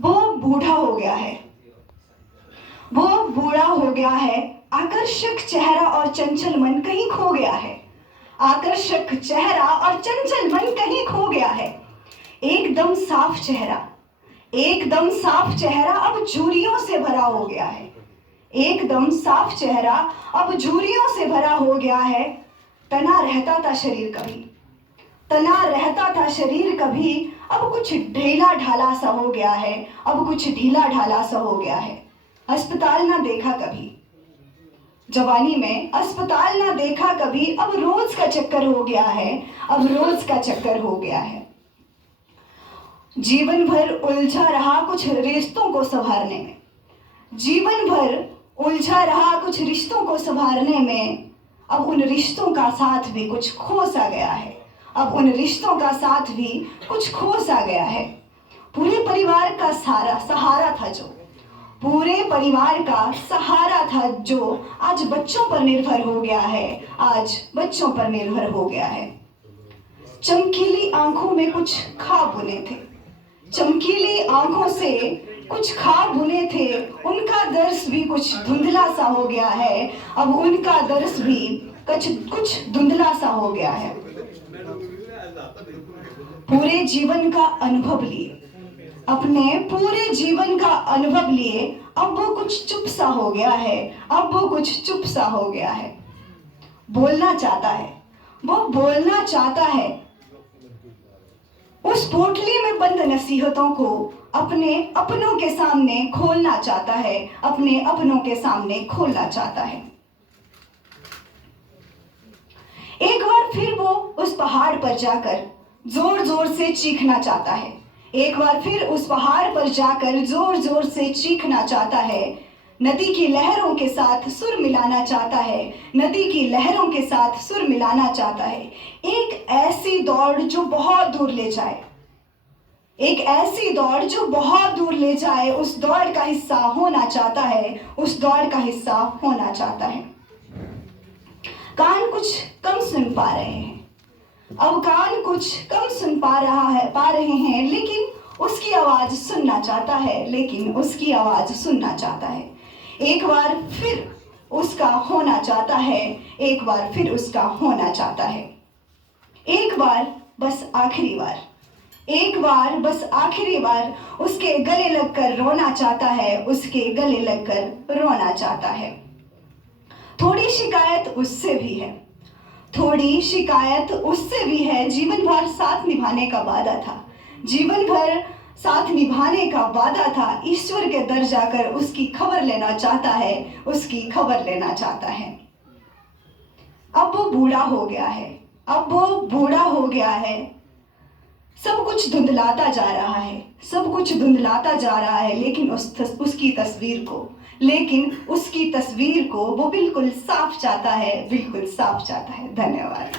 वो बूढ़ा हो गया है, वो बूढ़ा हो गया है। आकर्षक चेहरा और चंचल मन कहीं खो गया है, आकर्षक चेहरा और चंचल मन कहीं खो गया है। एकदम साफ चेहरा, एकदम साफ चेहरा अब झुर्रियों से भरा हो गया है, एकदम साफ चेहरा अब झुर्रियों से भरा हो गया है। तना रहता था शरीर कभी, तना रहता था शरीर कभी, अब कुछ ढीला ढाला सा हो गया है, अब कुछ ढीला ढाला सा हो गया है। अस्पताल ना देखा कभी, जवानी में अस्पताल ना देखा कभी, अब रोज का चक्कर हो गया है, अब रोज का चक्कर हो गया है। जीवन भर उलझा रहा कुछ रिश्तों को संभालने में, जीवन भर उलझा रहा कुछ रिश्तों को संभालने में, अब उन रिश्तों का साथ भी कुछ खो सा गया है, अब उन रिश्तों का साथ भी कुछ खो सा गया है। पूरे परिवार का सहारा था जो, पूरे परिवार का सहारा था जो आज बच्चों पर निर्भर हो गया है, आज बच्चों पर निर्भर हो गया है। चमकीली आंखों में कुछ ख्वाब बुने थे, चमकीली आंखों से कुछ ख्वाब बुने थे, उनका दर्श भी कुछ धुंधला सा हो गया है, अब उनका दर्श भी कुछ धुंधला सा हो गया है। पूरे जीवन का अनुभव लिए, अपने पूरे जीवन का अनुभव लिए, अब वो कुछ चुप सा हो गया है, अब वो कुछ चुप सा हो गया है। बोलना चाहता है, वो बोलना चाहता है, उस पोटली में बंद नसीहतों को अपने अपनों के सामने खोलना चाहता है, अपने अपनों के सामने खोलना चाहता है। एक बार फिर वो उस पहाड़ पर जाकर जोर जोर से चीखना चाहता है, एक बार फिर उस पहाड़ पर जाकर जोर जोर से चीखना चाहता है। नदी की लहरों के साथ सुर मिलाना चाहता है, नदी की लहरों के साथ सुर मिलाना चाहता है। एक ऐसी दौड़ जो बहुत दूर ले जाए, एक ऐसी दौड़ जो बहुत दूर ले जाए, उस दौड़ का हिस्सा होना चाहता है, उस दौड़ का हिस्सा होना चाहता है। कान कुछ कम सुन पा रहे हैं, अब कान कुछ कम सुन पा रहे हैं, लेकिन उसकी आवाज सुनना चाहता है, लेकिन उसकी आवाज सुनना चाहता है। एक बार फिर उसका होना चाहता है, एक बार फिर उसका होना चाहता है। एक बार बस आखिरी बार, एक बार बस आखिरी बार उसके गले लगकर रोना चाहता है, उसके गले लगकर रोना चाहता है। थोड़ी शिकायत उससे भी है, थोड़ी शिकायत उससे भी है। जीवन भर साथ निभाने का वादा था, जीवन भर साथ निभाने का वादा था। ईश्वर के दर जाकर उसकी खबर लेना चाहता है, उसकी खबर लेना चाहता है। अब वो बूढ़ा हो गया है, अब वो बूढ़ा हो गया है। सब कुछ धुंधलाता जा रहा है, सब कुछ धुंधलाता जा रहा है, लेकिन उसकी तस्वीर को, लेकिन उसकी तस्वीर को वो बिल्कुल साफ चाहता है, बिल्कुल साफ चाहता है। धन्यवाद।